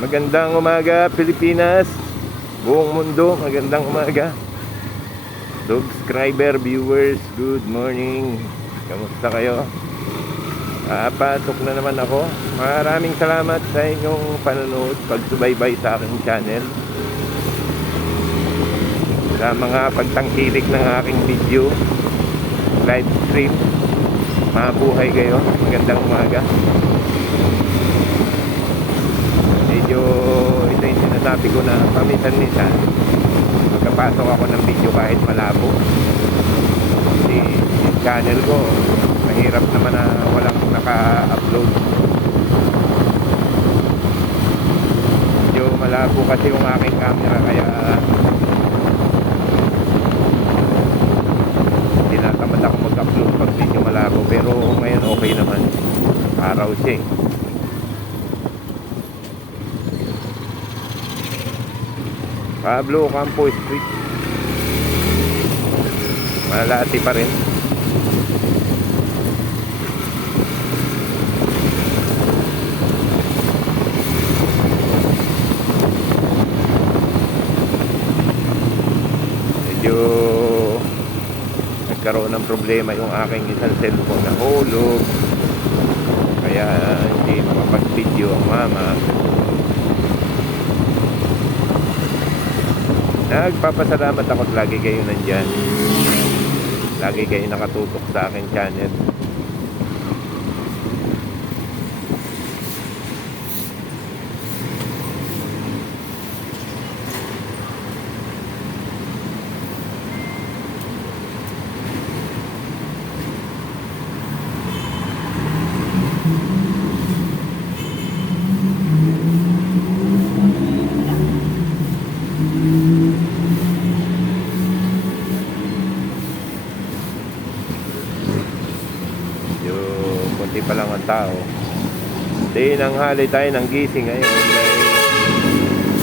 Magandang umaga Pilipinas, buong mundo, magandang umaga. Subscriber, viewers, good morning. Kamusta kayo? Pasok na naman ako. Maraming salamat sa inyong panonood, pagsubaybay sa aking channel, sa mga pagtangkilik ng aking video, live stream. Mabuhay kayo, magandang umaga. Medyo ito yung sinasabi ko na paminsan-minsan magkapasok ako ng video kahit malabo. Kasi yung channel ko mahirap naman na walang naka-upload. Medyo malabo kasi yung aking camera, kaya tinatamad ako mag-upload pag medyo malabo. Pero ngayon okay naman, araw siya eh. Pablo Campo Street, malati pa rin. Medyo nagkaroon ng problema yung aking isang cellphone, na hulog, kaya hindi makapag-video ang mama. Nagpapasalamat ako at lagi kayo nandyan, lagi kayo nakatutok sa aking channel. Kunti pa lang ang tao. Tinanghali tayo ng gising ngayon.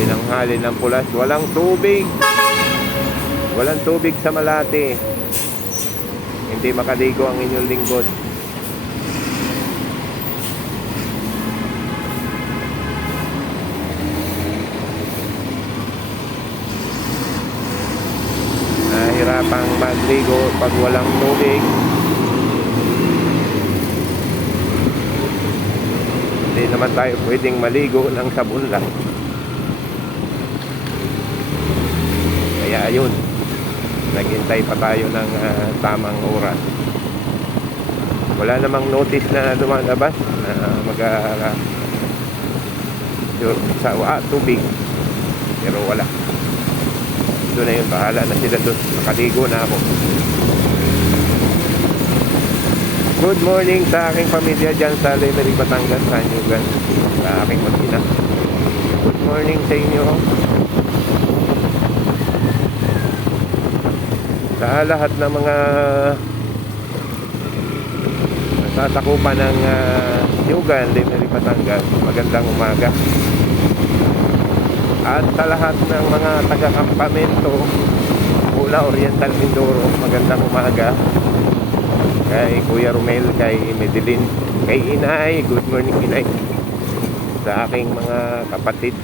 Tinanghali ng pulas. Walang tubig. Walang tubig sa Malate. Hindi makaligo ang inyong lingkod. Nahirapang magligo pag walang tubig. Hindi naman tayo pwedeng maligo ng sabon lang. Kaya ayun, naghintay pa tayo ng tamang oras. Wala namang notice na lumalabas na tubig, pero wala. Doon na yun, bahala na sila doon. Nakaligo na ako. Good morning sa aking pamilya dyan sa Lemery, Batangas, Sanyugan, sa aking mag-ina. Good morning sa inyo. Sa lahat ng mga nasasakupan ng Sanyugan, Lemery, Batangas, magandang umaga. At sa lahat ng mga taga-kampamento Mula Oriental Mindoro, magandang umaga. Kay Kuya Romel, kay Medeline, kay Inay, good morning Inay. Sa aking mga kapatid,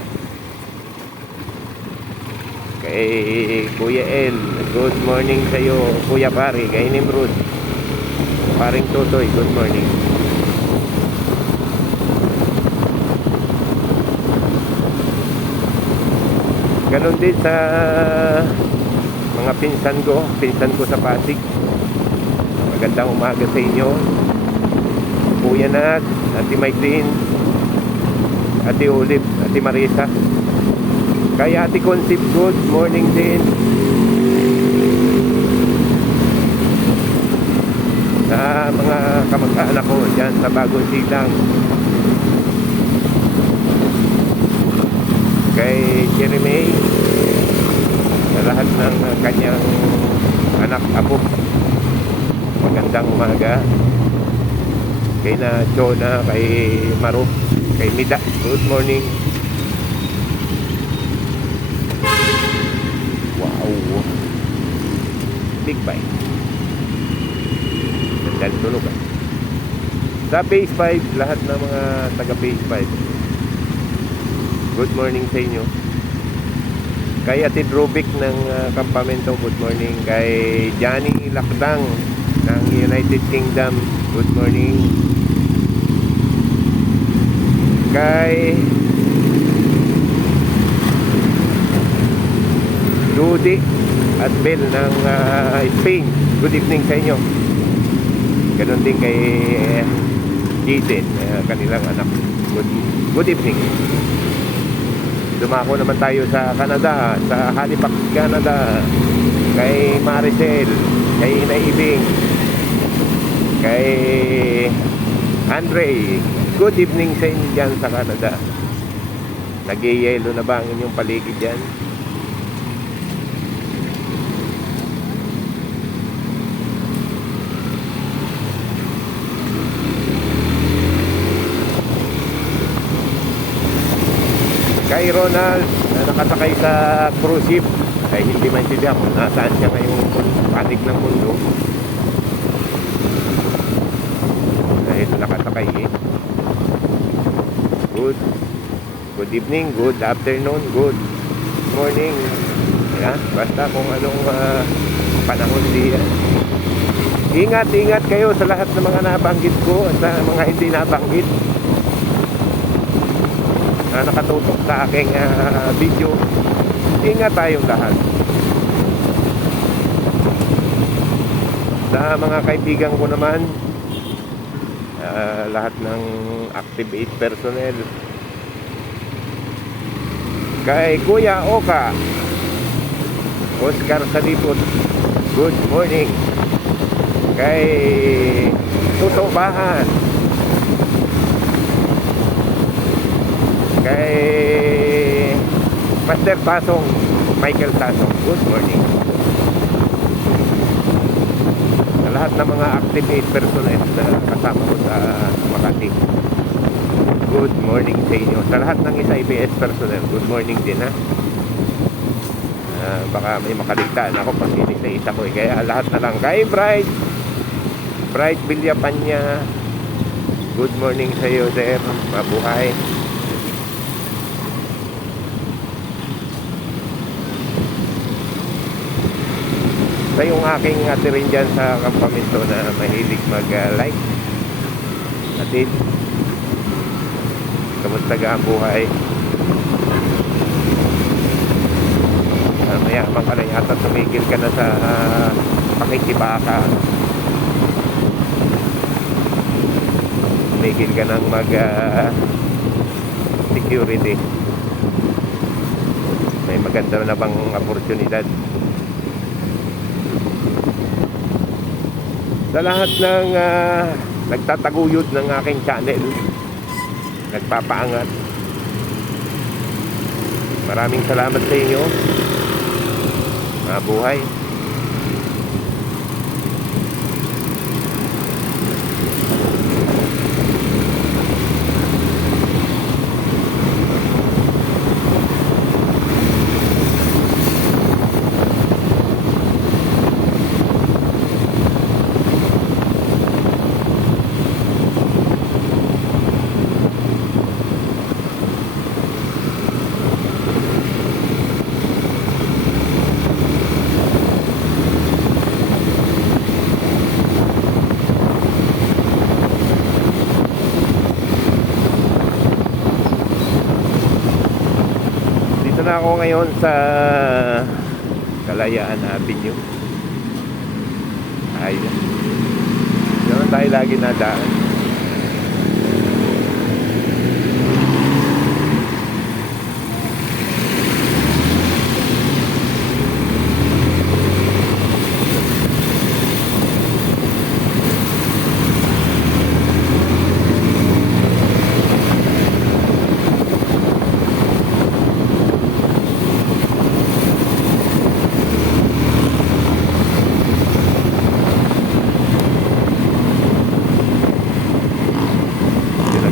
kay Kuya El, good morning sa iyo. Kuya Pari, kay Nimrod, Paring Totoy, good morning. Ganon din sa mga pinsan ko sa Pasig. Magandang umaga sa inyo. Kuya Nat, Ate Maitlin, Ate Olive, Ate Marisa. Kay Ate Concip, good morning din. Sa mga kamag-anak ko dyan sa Bagong Silang. Kay Jeremy, sa lahat ng kanyang anak, apo, magandang umaga. Kay na Jonah, kay Maru, kay Mida, good morning. Wow, big bite. Ganda tulog ah. Sa Phase 5, lahat ng mga taga Phase 5, good morning sa inyo. Kay Atid Rubik ng Campamento, good morning. Kay Johnny Lakdang ng United Kingdom, good morning. Kay Judy at Bel ng Spain, good evening sa inyo. Ganon din kay Jaden, kanilang anak, good evening. Dumako naman tayo sa Canada, sa Halifax, Canada. Kay Maricel, kay Naibing, kay Andre, good evening sa inyo dyan sa Canada. Nag-yelo na ba ang inyong paligid dyan? Kay Ronald na nakasakay sa cruise ship, ay hindi maintindihan kung nasaan siya ngayong panig ng mundo. Dahil nakasakay good evening, good afternoon, good morning. Yan, basta kung anong panahon diyan. Ingat kayo sa lahat ng mga nabanggit ko at sa mga hindi nabanggit na nakatutok sa aking video. Ingat tayong lahat. Sa mga kaibigan ko naman, lahat ng active 8 personnel, kay Kuya Oka, Oscar Salipot, good morning. Kay Tuto Bahan, kay Master Tasong, Michael Tasong, good morning. Sa lahat ng mga activate personnel na kasama ko sa Makati, good morning sa inyo. Sa lahat ng isa IBS personnel, good morning din ha. Baka may makaligtaan ako pag isa ko kaya lahat na lang. Kay Bright Villapanya, good morning sa iyo sir, mabuhay. Sa yung aking ate rin dyan sa Campamento na mahilig mag-like. Atid, kamusta ka ang buhay? Mayaman ka na yata, tumigil ka na sa pakikibaka. Tumigil ka ng security. May maganda na bang oportunidad? Sa lahat ng nagtataguyod ng aking channel, nagpapaangat, maraming salamat sa inyo. Mabuhay. Na ako ngayon sa Kalayaan Avenue. Ayun. Naman tayo lagi nadaan.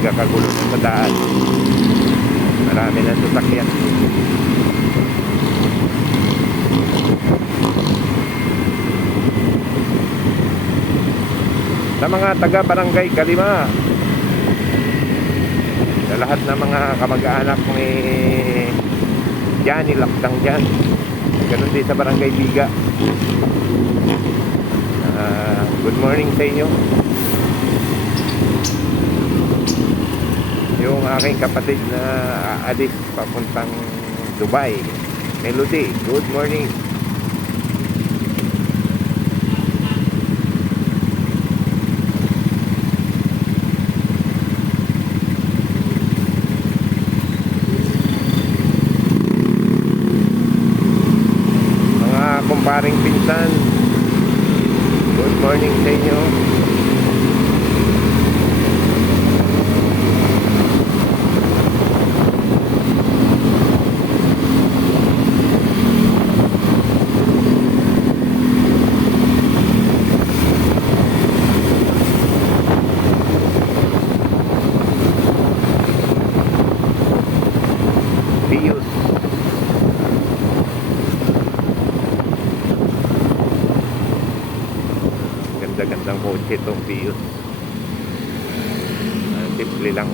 Nagkakagulo sa daan, marami na sasakyan. Sa mga taga Barangay Kalima, Sa lahat ng mga kamag-anak ni Johnny Lakdang dyan. Ganun din sa Barangay Biga. Good morning sa inyo. Yung aking kapatid na aalis papuntang Dubai, Melody, good morning. Mga kumparing pinsan, good morning sa inyo. Pius. Ganda-gandang kotse itong Pius. Simple lang.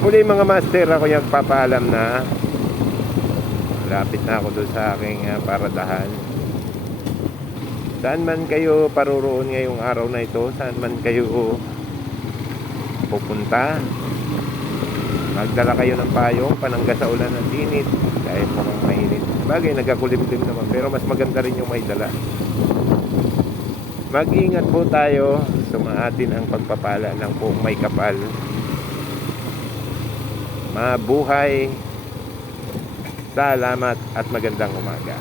Muli mga master, ako yung papaalam na lapit na ako doon sa aking paradahan. Saan man kayo paroroon ngayong araw na ito, saan man kayo pupunta, magdala kayo ng payong, panangga sa ulan ng init, kahit mukhang mainit. Bagay, nagkakulimlim naman, pero mas maganda rin yung may dala. Mag-ingat po tayo, sumaatin ang pagpapala ng buong may kapal. Mabuhay, salamat at magandang umaga.